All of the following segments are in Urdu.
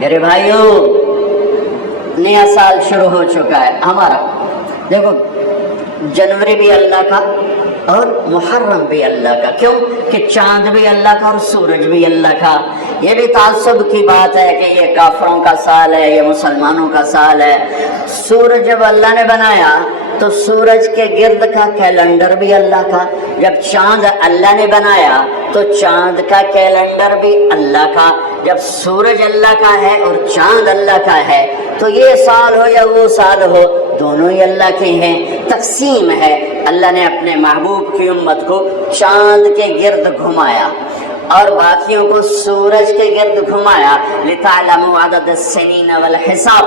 میرے بھائیوں نیا سال شروع ہو چکا ہے ہمارا. دیکھو جنوری بھی اللہ کا اور محرم بھی اللہ کا. کیوں کہ چاند بھی اللہ کا اور سورج بھی اللہ کا. یہ بھی تعصب کی بات ہے کہ یہ کافروں کا سال ہے یہ مسلمانوں کا سال ہے. سورج جب اللہ نے بنایا تو سورج کے گرد کا کیلنڈر بھی اللہ کا. جب چاند اللہ نے بنایا تو چاند کا کیلنڈر بھی اللہ کا. جب سورج اللہ کا ہے اور چاند اللہ کا ہے تو یہ سال ہو یا وہ سال ہو دونوں ہی اللہ کے ہیں. تقسیم ہے. اللہ نے اپنے محبوب کی امت کو چاند کے گرد گھمایا اور باقیوں کو سورج کے گرد گھمایا. لِتَعْلَمُوا عَدَدَ السِّنِينَ وَالْحِسَابَ,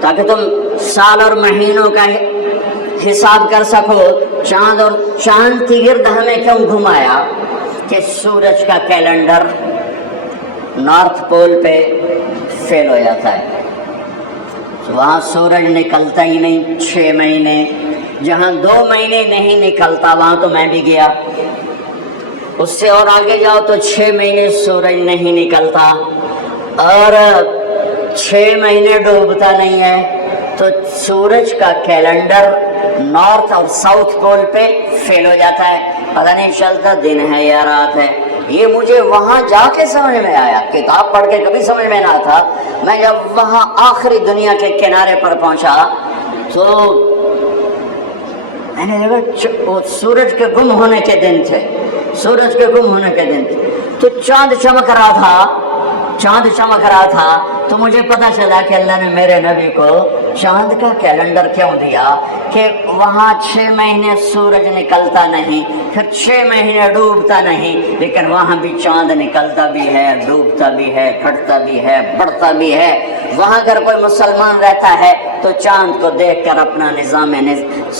تاکہ تم سال اور مہینوں کا حساب کر سکو. چاند اور چاند کی گرد ہمیں کیوں گھمایا کہ سورج کا کیلنڈر نارتھ پول پہ فیل ہو جاتا ہے. وہاں سورج نکلتا ہی نہیں 6 مہینے. جہاں 2 مہینے نہیں نکلتا وہاں تو میں بھی گیا. اس سے اور آگے جاؤ تو 6 مہینے سورج نہیں نکلتا اور 6 مہینے ڈوبتا نہیں ہے. تو سورج کا کیلنڈر نارتھ اور ساؤتھ پول پہ فیل ہو جاتا ہے. پتہ نہیں چلتا دن ہے یا رات ہے. یہ مجھے وہاں جا کے سمجھ میں آیا. کتاب پڑھ کے کبھی سمجھ میں نہ تھا. میں جب وہاں آخری دنیا کے کنارے پر پہنچا تو میں نے دیکھا سورج کے گم ہونے کے دن تھے. سورج کے گم ہونے کے دن تھے تو چاند چمک رہا تھا. چاند چمک رہا تھا تو مجھے پتا چلا کہ اللہ نے میرے نبی کو چاند کا کیلنڈر کیوں دیا کہ وہاں 6 مہینے سورج نکلتا نہیں, پھر 6 مہینے ڈوبتا نہیں, لیکن وہاں بھی چاند نکلتا بھی ہے, ڈوبتا بھی ہے, گھٹتا بھی ہے, بڑھتا بھی ہے. وہاں اگر کوئی مسلمان رہتا ہے تو چاند کو دیکھ کر اپنا نظام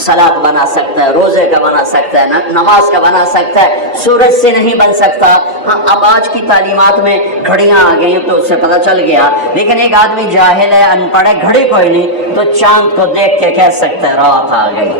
صلاۃ بنا سکتا ہے, روزے کا بنا سکتا ہے, نماز کا بنا سکتا ہے. سورج سے نہیں بن سکتا. ہاں اب آج کی تعلیمات میں گھڑیاں آ گئی تو اس سے پتہ چل گیا, لیکن ایک آدمی جاہل ہے, ان پڑھ ہے, گھڑی کوئی نہیں, تو چاند کو دیکھ کے کہہ سکتا ہے رات آ گئی.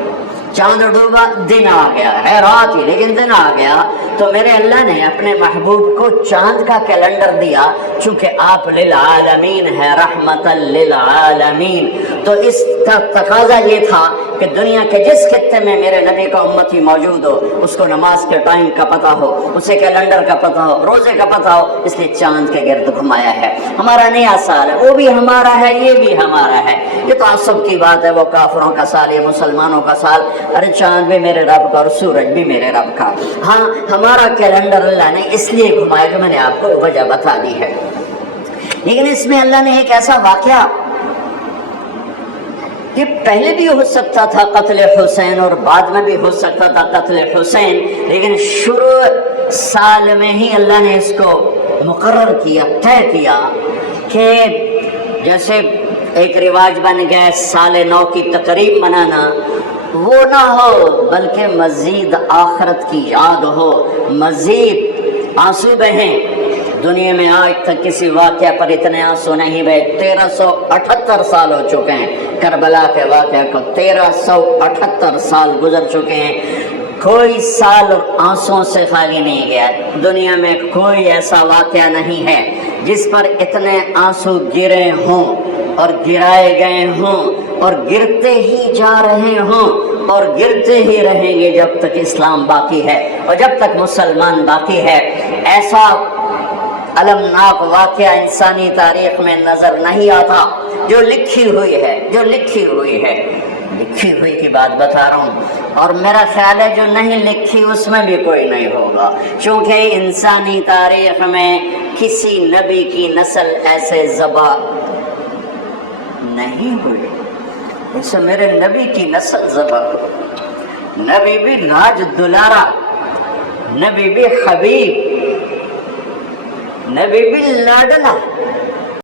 چاند ڈوبا دن آ گیا ہے, رات ہی لیکن دن آ گیا. تو میرے اللہ نے اپنے محبوب کو چاند کا کیلنڈر دیا چونکہ آپ للعالمین ہے, رحمت للعالمین. تو اس کا تقاضا یہ تھا کہ دنیا کے جس خطے میں میرے نبی کا امتی موجود ہو اس کو نماز کے ٹائم کا پتہ ہو, اسے کیلنڈر کا پتہ ہو, روزے کا پتہ ہو. اس لیے چاند کے گرد گھمایا ہے. ہمارا نیا سال ہے, وہ بھی ہمارا ہے, یہ بھی ہمارا ہے. یہ تعصب کی بات ہے, وہ کافروں کا سال, یہ مسلمانوں کا سال. ارے چاند بھی میرے رب کا اور سورج بھی میرے رب کا. ہاں ہمارا کیلنڈر اللہ نے اس لیے گھمایا جو میں نے آپ کو وجہ بتا دی ہے. لیکن اس میں اللہ نے ایک ایسا واقعہ, یہ پہلے بھی ہو سکتا تھا قتل حسین اور بعد میں بھی ہو سکتا تھا قتل حسین, لیکن شروع سال میں ہی اللہ نے اس کو مقرر کیا, طے کیا کہ جیسے ایک رواج بن گیا سال نو کی تقریب منانا, وہ نہ ہو بلکہ مزید آخرت کی یاد ہو, مزید آنسو بہیں. دنیا میں آج تک کسی واقعہ پر اتنے آنسو نہیں بہے. 1378 سال ہو چکے ہیں کربلا کے واقعہ کو, 1378 سال گزر چکے ہیں. کوئی سال آنسوں سے خالی نہیں گیا. دنیا میں کوئی ایسا واقعہ نہیں ہے جس پر اتنے آنسو گرے ہوں اور گرائے گئے ہوں اور گرتے ہی جا رہے ہوں اور گرتے ہی رہیں گے جب تک اسلام باقی ہے اور جب تک مسلمان باقی ہے. ایسا المناک واقعہ انسانی تاریخ میں نظر نہیں آتا. جو لکھی ہوئی ہے, جو لکھی ہوئی ہے, لکھی ہوئی کی بات بتا رہا ہوں, اور میرا خیال ہے جو نہیں لکھی اس میں بھی کوئی نہیں ہوگا, چونکہ انسانی تاریخ میں کسی نبی کی نسل ایسے ذبح نہیں ہوئی جیسے میرے نبی کی نسل ذبح ہو. نبی بھی راج دلارا, نبی بھی حبیب, نبی بھی لاڈلا,